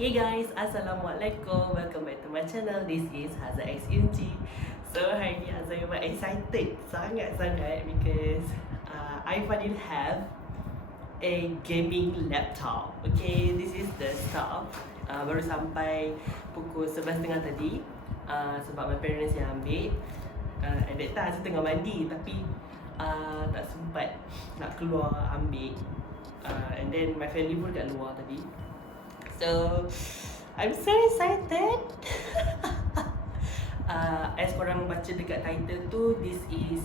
Hey guys, Assalamualaikum. Welcome back to my channel. This is HazzamXEunji. So hari ni Hazzam memang excited sangat-sangat because I finally have a gaming laptop. Okay, this is the stuff. Baru sampai pukul 11.30 tadi sebab my parents yang ambil. At that time saya tengah mandi tapi tak sempat nak keluar ambil. And then my family pun kat luar tadi. So I'm so excited. As korang baca dekat title tu, this is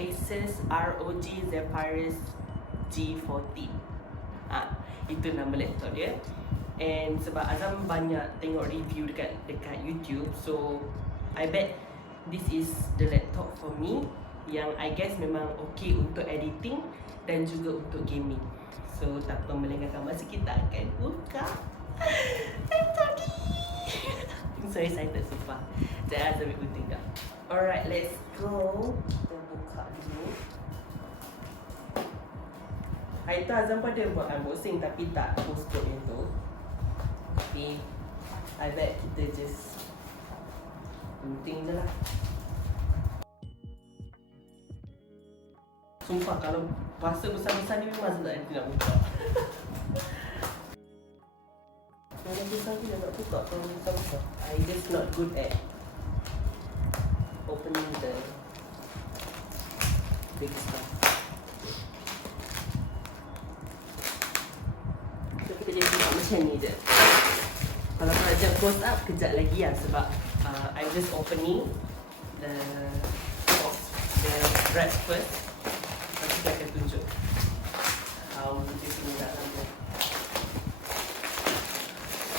ASUS ROG Zephyrus G14. Itu nama laptop dia. And sebab Azam banyak tengok review dekat YouTube, so I bet this is the laptop for me yang I guess memang okay untuk editing dan juga untuk gaming. So tanpa melengahkan masa, kita akan buka laptop ni. I'm so excited so far. Jangan sampai gunting dah. Alright, let's go. Kita buka dulu. Hari tu Azam pun ada buat unboxing tapi tak post code yang tu. Tapi I bet kita just gunting je lah. Sumpah kalau rasa besar-besar ni memang Azam tak nanti nak buka. Kalau besar ni nak buka, kalau besar-besar I just not good at opening the big stuff. So kita jadi buka macam ni je. Kalau nak jump close up, kejap lagi lah sebab I'm just opening the box, the wrap first. Lepas kita akan tunjuk how dia punya dalam dia.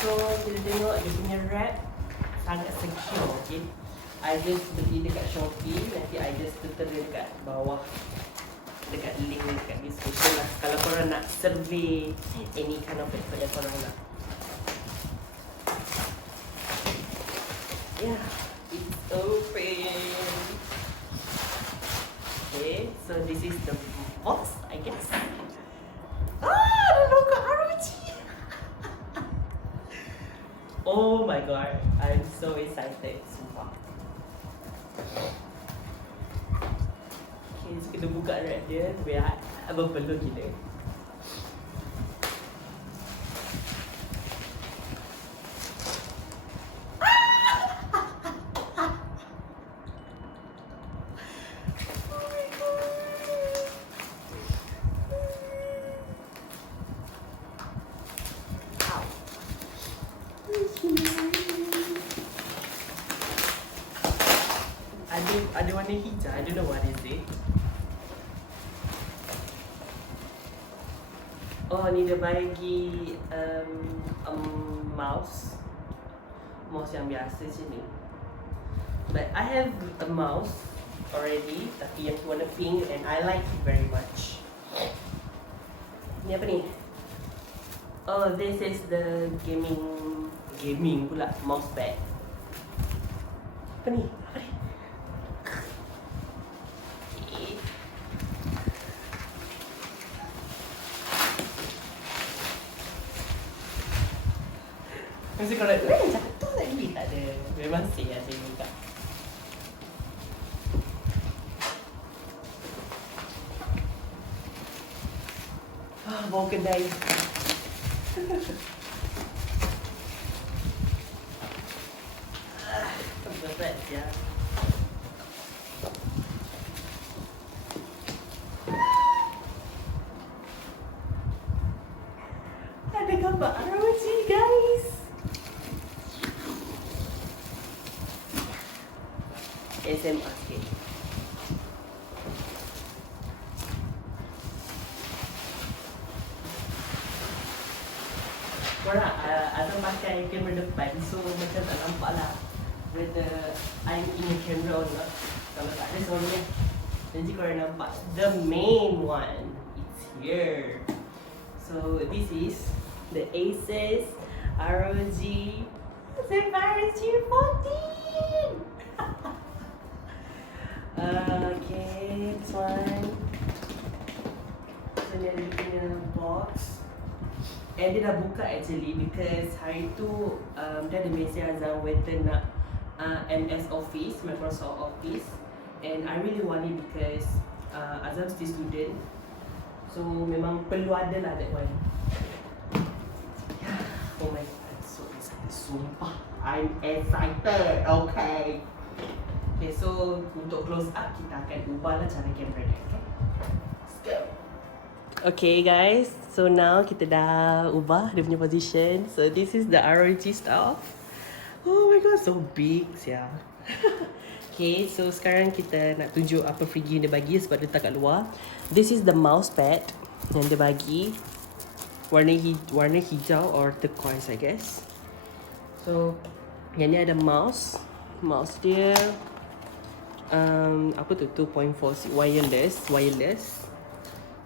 So kita tengok dia punya wrap sangat secure, okay. I just beli dekat Shopee, nanti I just tertera dekat bawah dekat link dekat description lah kalau korang nak survey any kind of laptop yang korang nak. Yeah, it's open. Okay, so this is the box, I guess. The logo ROG. Oh my god, I'm so excited, sumpah. Okay, so kita buka wrap dia, biar berpeluh gila. Ada warna hijau, I don't know what is it. Oh, ni dia bagi mouse yang biasa je ni. But I have a mouse already, tapi yang warna pink and I like it very much. Ni apa ni? Oh, this is the gaming pula mouse pad. Apa ni? Mesti kalau cakap tu tadi tak ada. Memang safe lah saya buka. Bau kedai. Berat ya. Ada gambar ROG guys. SMA sikit. Korang Azam pakai kamera depan, so macam tak nampak lah whether I'm in the camera or not. Kalau tak ada sorry lah. Nanti korang nampak the main one. It's here. So this is the ASUS ROG Zephyrus G14. Okay, this one. So ni ada dia punya box. And dia dah buka actually because hari tu dia ada mesej Hazzam whether nak MS Office, Microsoft Office. And I really want it because Hazzam still student. So memang perlu ada lah that one. Oh my god, I'm so excited. Sumpah, I'm excited. Okay. Okay, so untuk close up kita akan ubah lah cara kamera dia. Okay, let's go. Okay guys, so now kita dah ubah dia punya position. So this is the ROG stuff. Oh my god, so big sia. Okay, so sekarang kita nak tunjuk apa free dia bagi sebab dia tak kat luar. This is the mouse pad yang dia bagi. Warna hijau or turquoise I guess. So yang ni ada mouse dia apa tu 2.4 wireless.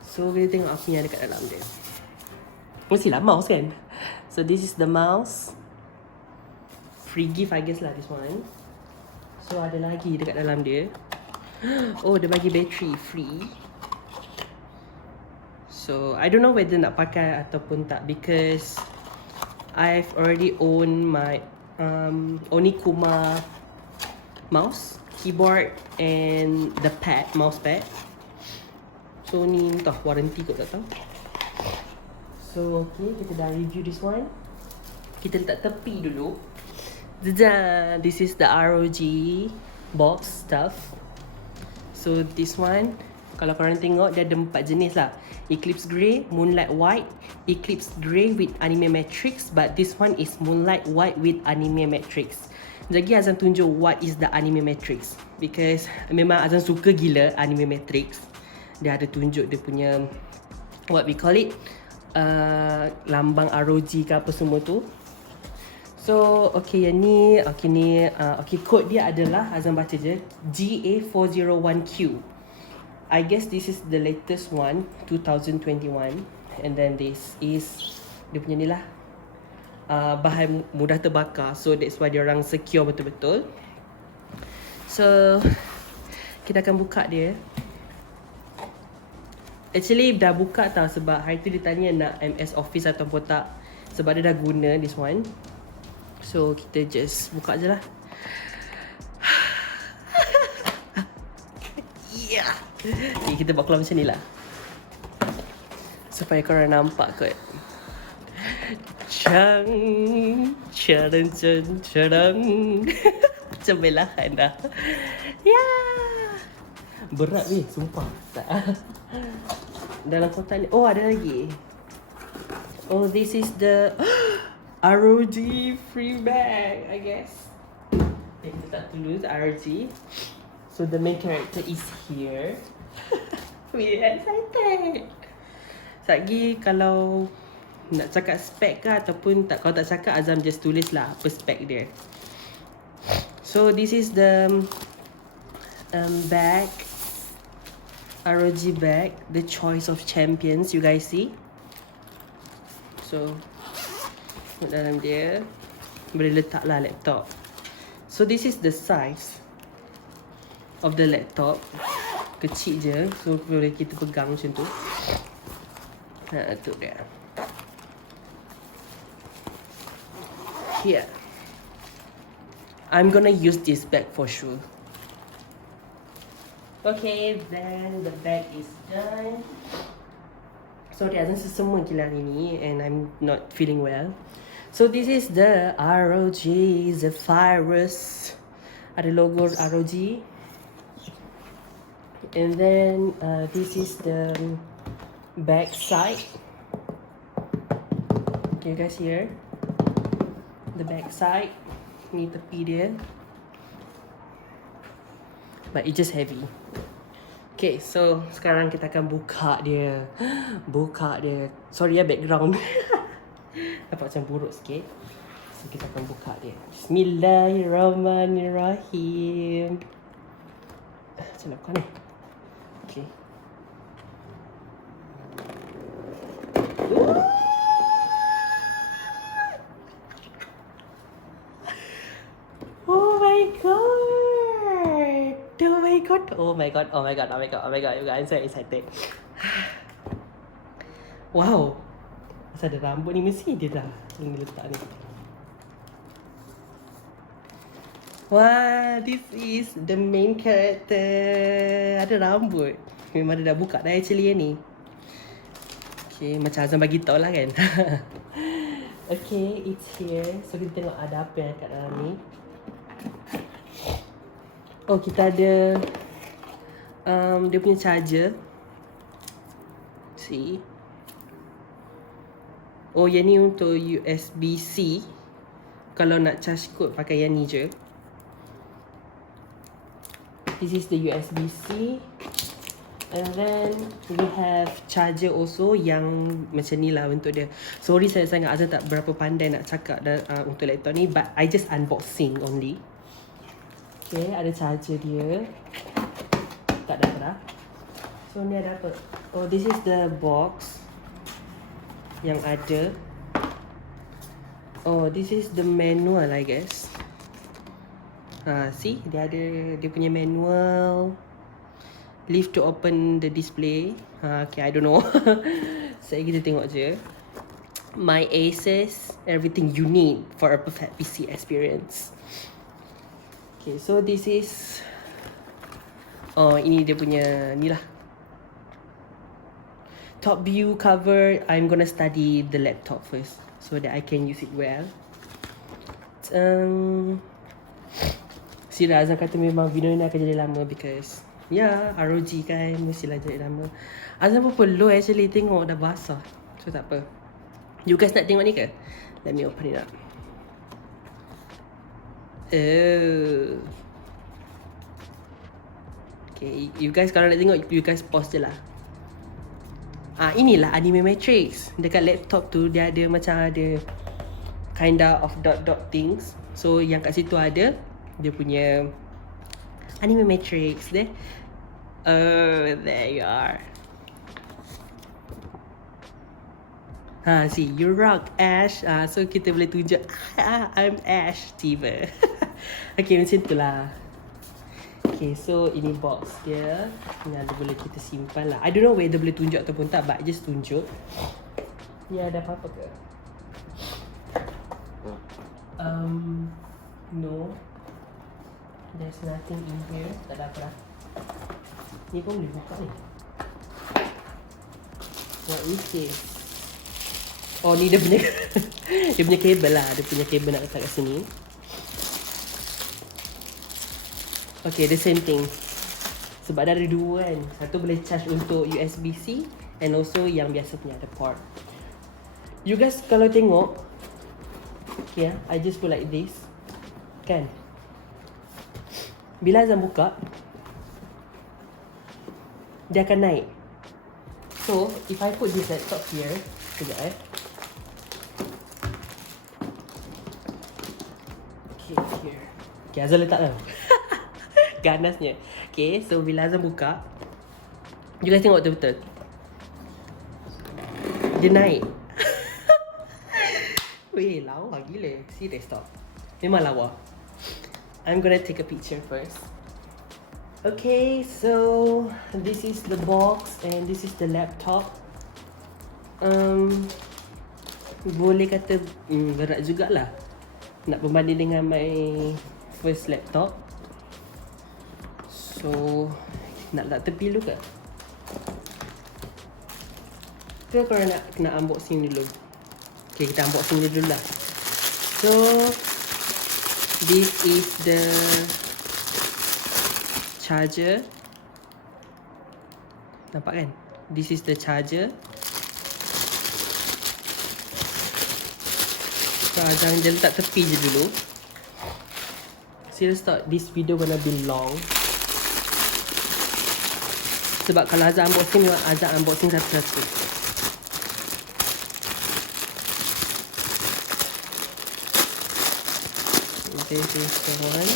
So kita tengok apa yang ada kat dalam dia. Mestilah mouse kan. So this is the mouse. Free gift I guess lah this one. So ada lagi dekat dalam dia. Oh, dia bagi battery free. So I don't know whether nak pakai ataupun tak because I've already own my Onikuma mouse, keyboard and the mouse pad. So ni entah warranty kot tak tahu. So okay, kita dah review this one. Kita letak tepi dulu. This is the ROG box stuff. So this one, kalau korang tengok dia ada 4 jenis lah. Eclipse Grey, Moonlight White, Eclipse Grey with Anime Matrix, but this one is Moonlight White with Anime Matrix. Jadi Hazzam tunjuk what is the Anime Matrix because memang Hazzam suka gila Anime Matrix. Dia ada tunjuk dia punya what we call it lambang ROG ke apa semua tu. So okay, yang ni okay, code dia adalah Hazzam baca je GA401Q. I guess this is the latest one 2021 and then this is dia punya ni lah bahan mudah terbakar, so that's why dia orang secure betul-betul. So kita akan buka dia. Actually dah buka tau sebab hari tu dia tanya nak MS Office ataupun tak, sebab dia dah guna this one. So kita just buka je lah. Yeah. Okay, kita buat keluar macam ni lah supaya korang nampak kot. Cadang. Macam belahan dah. Yeah. Berat ni, sumpah. Tak. Dalam kotak ni, oh ada lagi. Oh, this is the ROG free bag, I guess. Okay, kita tak tulis ROG. So the main character is here. We excited. Lagi kalau nak cakap spek ke ataupun tak, kalau tak cakap Hazzam just tulis lah apa spek dia. So this is the bag, ROG bag, the choice of champions, you guys see. So dalam dia boleh letak lah laptop. So this is the size of the laptop. Kecil je, so boleh kita pegang macam tu. Tu dia. Here, I'm gonna use this bag for sure. Okay, then the bag is done. Sorry, Hazzam semua gila hari ni and I'm not feeling well. So this is the ROG Zephyrus. Ada logo ROG. And then this is the back side. Can you guys hear? The back side. Ni tepi dia. But it just heavy. Okay, so sekarang kita akan buka dia. Buka dia. Sorry ya background. Nampak macam buruk sikit. So kita akan buka dia. Bismillahirrahmanirrahim. Macam nak buka ni? Okay. Oh my god. Oh my god. Oh my god. Oh my god. Oh my god. Oh my god. You guys are excited. Wow. Asal ada rambut ni mesti dia dah ini letak ni. Wah, this is the main character. Ada rambut. Memang dia dah buka dah actually ni. Okay, macam Hazzam bagi tahu lah kan. Okay, it's here. So kita tengok ada apa yang kat dalam ni. Oh, kita ada dia punya charger. See. Oh, yang ni untuk USB-C. Kalau nak charge kot pakai yang ni je. This is the USB-C. And then we have charger also yang macam ni lah bentuk dia. Sorry saya sangat Hazzam tak berapa pandai nak cakap untuk laptop ni, but I just unboxing only. Okay, ada charger dia. Tak dah. So ni ada apa? Oh, this is the box yang ada. Oh, this is the manual I guess. See, dia ada dia punya manual. Leave to open the display. Okay, I don't know. So kita tengok je. My ASUS, everything you need for a perfect PC experience. Okay, so this is. Oh, ini dia punya ni lah. Top view cover. I'm gonna study the laptop first so that I can use it well. Si Hazzam kata memang video ni akan jadi lama because ROG kan mestilah jadi lama. Hazzam pun perlu actually tengok dah basah. So tak apa. You guys nak tengok ni ke? Let me open it up. Oh. Okay, you guys kalau nak tengok you guys pause je lah. Inilah anime matrix. Dekat laptop tu dia ada macam ada kinda of dot things. So yang kat situ ada dia punya anime matrix deh. There you are. See, you rock Ash. So kita boleh tunjuk I'm Ash tiba. Okay, macam tu lah. Okay, so ini box dia. Ni ada boleh kita simpan lah. I don't know whether boleh tunjuk ataupun tak, but just tunjuk. Ni ada apa-apa ke? No. There's nothing in here. Tak ada apa lah. Ni pun boleh buka ni. What is this? Oh, ni dia punya dia punya kabel lah. Dia punya kabel nak letak kat sini. Okay, the same thing. Sebab dah ada dua kan. Satu boleh charge untuk USB-C and also yang biasa punya ada port. You guys kalau tengok, okay, I just put like this. Kan? Bila Hazzam buka, dia akan naik. So, if I put this laptop here, sekejap Okay, here. Okay, Hazzam letak lah. Ganasnya. Okay, so bila Hazzam buka, you guys tengok betul-betul. Dia naik. Weh, lawa gila. Serious tau. Memang lawa. I'm gonna take a picture first. Okay, so this is the box and this is the laptop. Boleh kata berat jugalah nak berbanding dengan my first laptop. So nak letak tepi dulu ke? Ke korang nak kena unboxing dulu? Okay, kita unboxing dulu lah. So this is the charger. Nampak kan? This is the charger. So jangan dia letak tepi je dulu. Serious tak, this video gonna be long. Sebab kalau Hazzam unboxing, memang Hazzam unboxing satu-satu. This is the one.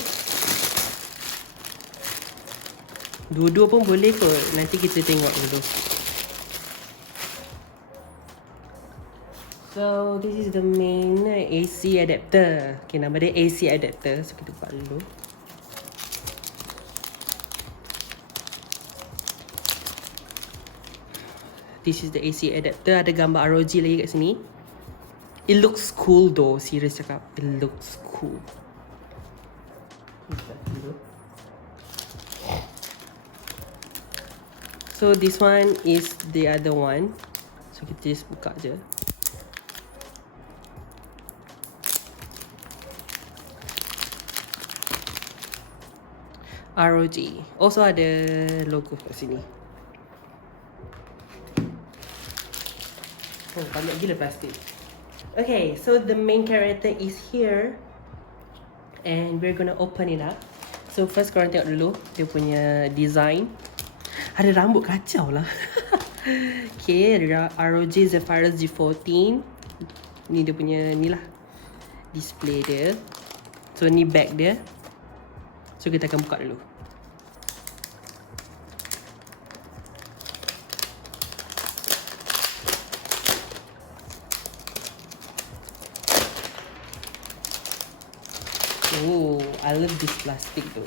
Dua-dua pun boleh kot. Nanti kita tengok dulu. So this is the main AC adapter. Okay, nama dia AC adapter. So kita buka dulu. This is the AC adapter. Ada gambar ROG lagi kat sini. It looks cool though. Serius cakap, it looks cool. So this one is the other one. So kita just buka je. ROG. Also ada logo kat sini. Oh, banyak gila plastik. Okay, so the main character is here. And we're gonna open it up. So first korang tengok dulu dia punya design. Ada rambut kacau lah. Okay, ROG Zephyrus G14. Ni dia punya ni lah display dia. So ni back dia. So kita akan buka dulu. Oh, I love this plastic tu.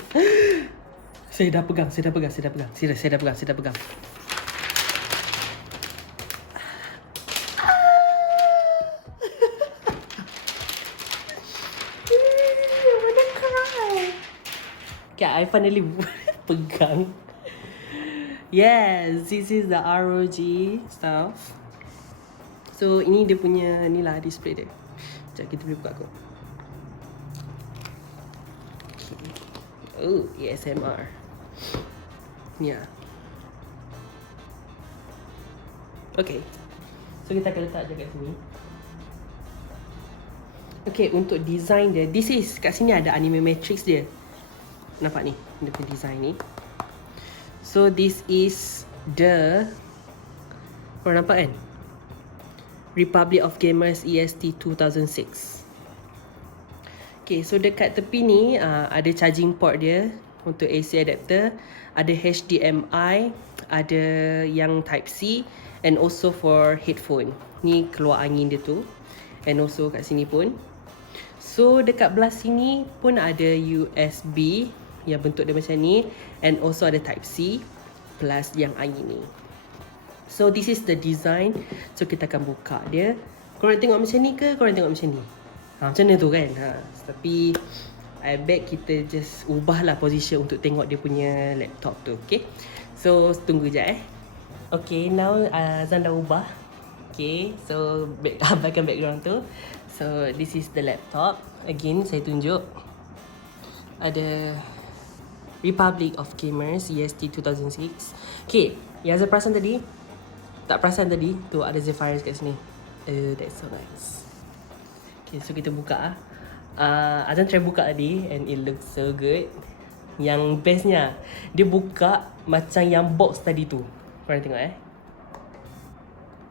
Saya dah pegang. Serius, saya dah pegang. I wanna cry. Okay, I finally pegang. Yes, this is the ROG stuff. So, ini dia punya ni lah display dia. Sekejap, kita boleh buka kot. Oh, ASMR. Yeah. Okay. So kita akan letak je kat sini. Okay, untuk design dia, this is kat sini ada anime matrix dia. Nampak ni, dia punya design ni. So this is the, korang nampak kan? Republic of Gamers EST 2006. Okay, so dekat tepi ni ada charging port dia untuk AC adapter, ada HDMI, ada yang Type C, and also for headphone. Ni keluar angin dia tu, and also kat sini pun. So dekat belah sini pun ada USB yang bentuk dia macam ni, and also ada Type C plus yang angin ni. So this is the design. So kita akan buka dia. Korang tengok macam ni ke korang tengok macam ni? Macam mana tu kan? Tapi I bet kita just ubah lah position untuk tengok dia punya laptop tu. Okay, so tunggu je Okay, now Azan dah ubah. Okay, so abaikan background tu. So this is the laptop. Again, saya tunjuk ada Republic of Gamers EST 2006. Okay, yang Azan perasan tadi, tak perasan tadi tu ada Zephyrus kat sini. That's so nice. Okay, so kita buka Azan try buka tadi and it looks so good. Yang bestnya, dia buka macam yang box tadi tu. Korang tengok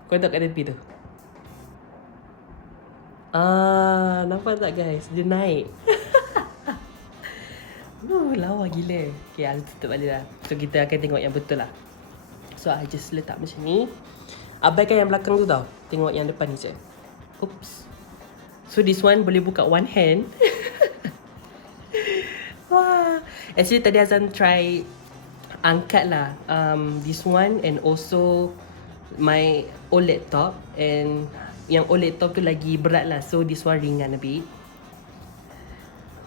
korang tengok kat tepi tu. Nampak tak guys? Dia naik. Lawa gila. Okay, Azan tutup balik lah. So kita akan tengok yang betul lah. So I just letak macam ni. Abaikan yang belakang tu tau. Tengok yang depan ni je. Oops. So this one boleh buka one hand. Wah. Actually tadi Azan try angkat lah this one and also my old laptop. And yang old laptop tu lagi berat lah. So this one ringan a bit.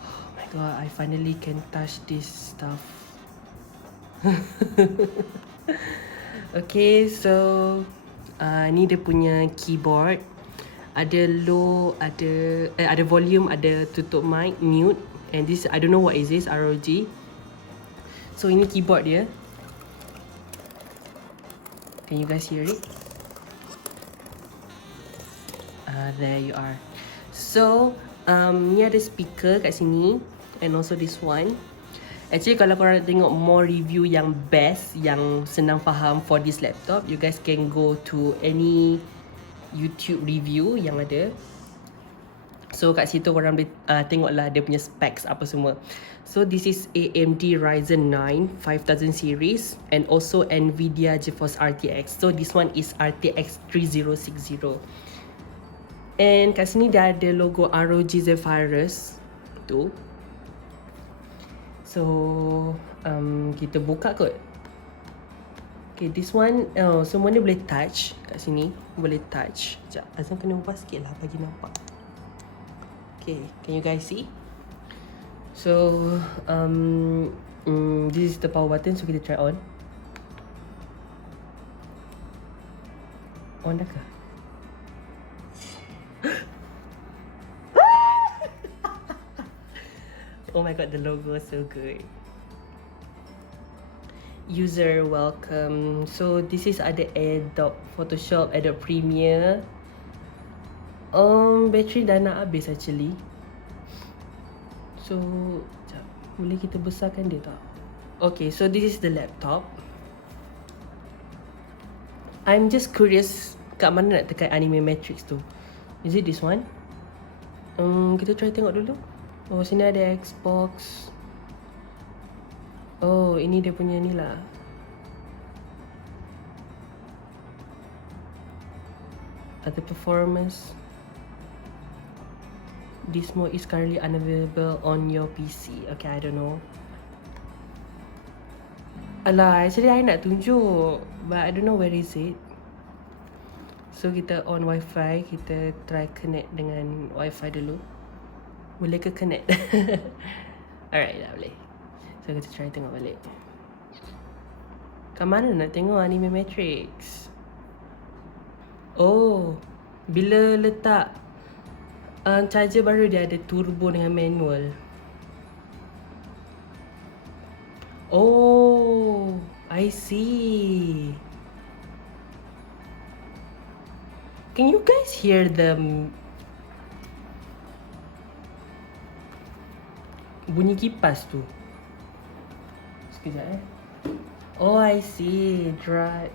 Oh my god, I finally can touch this stuff. Okay, so ni dia punya keyboard. Ada low, ada volume, ada tutup mic, mute. And this, I don't know what is this, ROG. So ini keyboard dia. Can you guys hear it? There you are. So ni ada speaker kat sini. And also this one. Actually kalau korang tengok more review yang best, yang senang faham for this laptop, you guys can go to any YouTube review yang ada. So kat situ korang boleh tengoklah dia punya specs apa semua. So this is AMD Ryzen 9 5000 series and also NVIDIA GeForce RTX. So this one is RTX 3060. And kat sini dia ada logo ROG Zephyrus tu. So kita buka kot. Okay, this one semua ni boleh touch kat sini. Boleh touch. Sekejap, Azam kena ubah sikit lah bagi nampak. Okay, can you guys see? So, this is the power button. So, kita try on. On dah ke? Oh my god, the logo is so good. User welcome. So this is ada Adobe Photoshop, Adobe Premiere. Battery dah nak habis actually. So, sekejap, boleh kita besarkan dia tak? Okay, so this is the laptop. I'm just curious kat mana nak tekan anime matrix tu. Is it this one? Kita try tengok dulu. Oh, sini ada Xbox. Oh, ini dia punya ni lah. Ada performance. This mode is currently unavailable on your PC. Okay, I don't know. Alah, actually I nak tunjuk, but I don't know where is it. So kita on wifi, kita try connect dengan wifi dulu. Boleh ke connect? Alright, dah boleh. So kita try tengok balik. Kat mana nak tengok anime matrix? Oh, bila letak charger baru dia ada turbo dengan manual. Oh, I see. Can you guys hear the bunyi kipas tu? Sekejap Oh, I see. Drag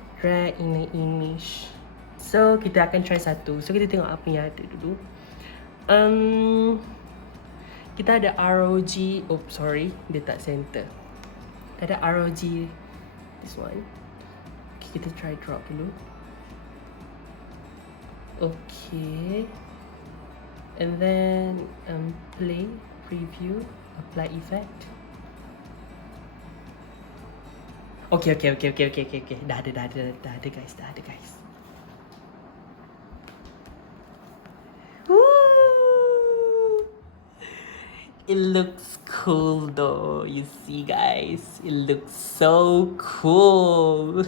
in the image. So, kita akan try satu. So, kita tengok apa yang ada dulu. Kita ada ROG. Oh, sorry. Dia tak center. Kita ada ROG. This one. Okay, kita try drop dulu. Okay. And then, play, preview, apply effect. Okay. Dah ada guys. Woo! It looks cool though. You see guys, it looks so cool.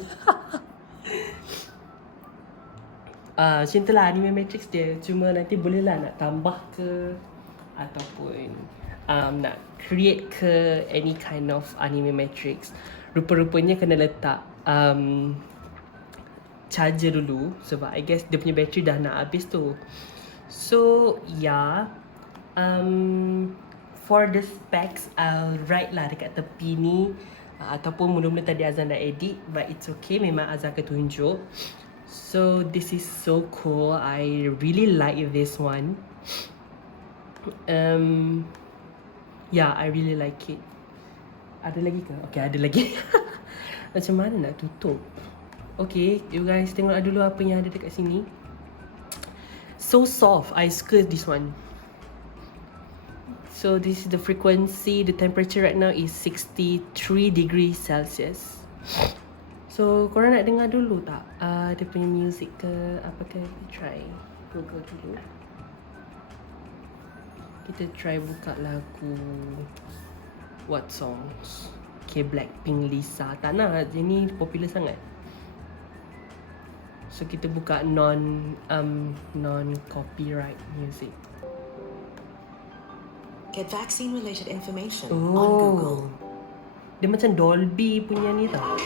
Macam tu lah anime matrix dia. Cuma nanti boleh lah nak tambah ke ataupun nak create ke any kind of anime matrix. Rupa-rupanya kena letak charger dulu sebab I guess dia punya battery dah nak habis tu. So yeah, for the specs I'll write lah dekat tepi ni ataupun mula-mula tadi Azam dah edit, but it's okay, memang Azam akan tunjuk. So this is so cool. I really like this one. Yeah, I really like it. Ada lagi ke? Okay, ada lagi. Macam mana nak tutup? Okay, you guys tengok dulu apa yang ada dekat sini. So soft. I suka this one. So this is the frequency. The temperature right now is 63 degrees Celsius. So korang nak dengar dulu tak? Dia punya music ke apa ke? Kita try Google dulu. Kita try buka lagu What songs? Okay, Blackpink, Lisa. Tak nak, ini popular sangat. So kita buka non-copyright music. Get vaccine related information on Google. Dia macam Dolby punya ni tau.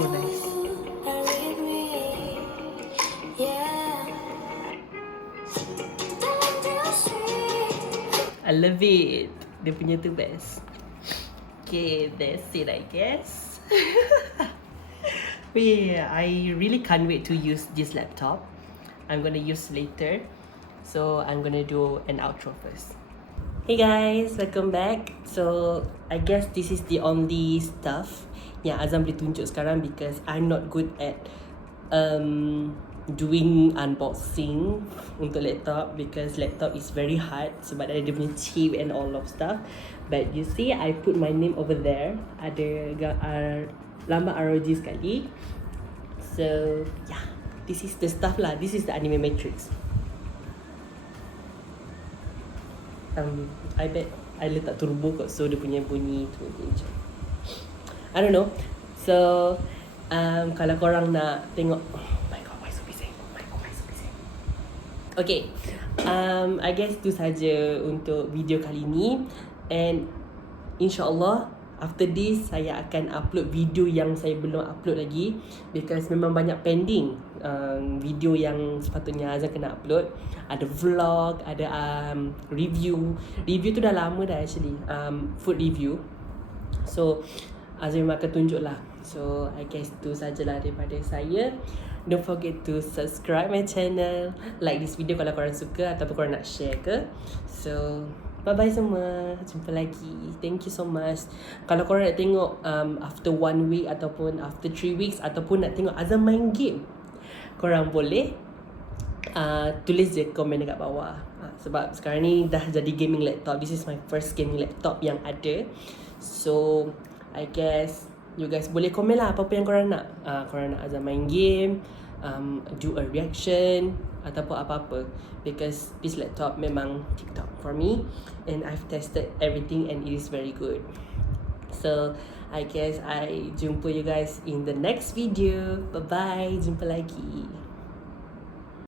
So nice. I love it. Dia punya tu best. Okay, that's it I guess. But yeah, I really can't wait to use this laptop. I'm gonna use later. So I'm gonna do an outro first. Hey guys, welcome back. So I guess this is the only stuff yang Azam boleh tunjuk sekarang because I'm not good at doing unboxing untuk laptop because laptop is very hard sebab ada dia punya chip and all of stuff. But you see, I put my name over there. Ada lambang ROG sekali. So yeah, this is the stuff lah. This is the anime matrix. I bet I letak turbo kot, so dia punya bunyi tu macam I don't know. So kalau korang nak tengok, oh my god, why so busy? Okay, I guess tu saja untuk video kali ni. And InsyaAllah after this saya akan upload video yang saya belum upload lagi because memang banyak pending video yang sepatutnya Azam kena upload. Ada vlog, ada review tu dah lama dah actually, food review. So Azam memang akan tunjuk lah. So I guess tu sajalah daripada saya. Don't forget to subscribe my channel, like this video kalau korang suka ataupun korang nak share ke. So bye bye semua, jumpa lagi. Thank you so much. Kalau korang nak tengok after 1 week ataupun after 3 weeks ataupun nak tengok Azam main game, korang boleh tulis je komen dekat bawah. Sebab sekarang ni dah jadi gaming laptop. This is my first gaming laptop yang ada. So I guess you guys boleh komen lah apa-apa yang korang nak. Korang nak Azam main game, do a reaction ataupun apa-apa, because this laptop memang TikTok for me and I've tested everything and it is very good. So I guess I jumpa you guys in the next video. Bye bye, jumpa lagi.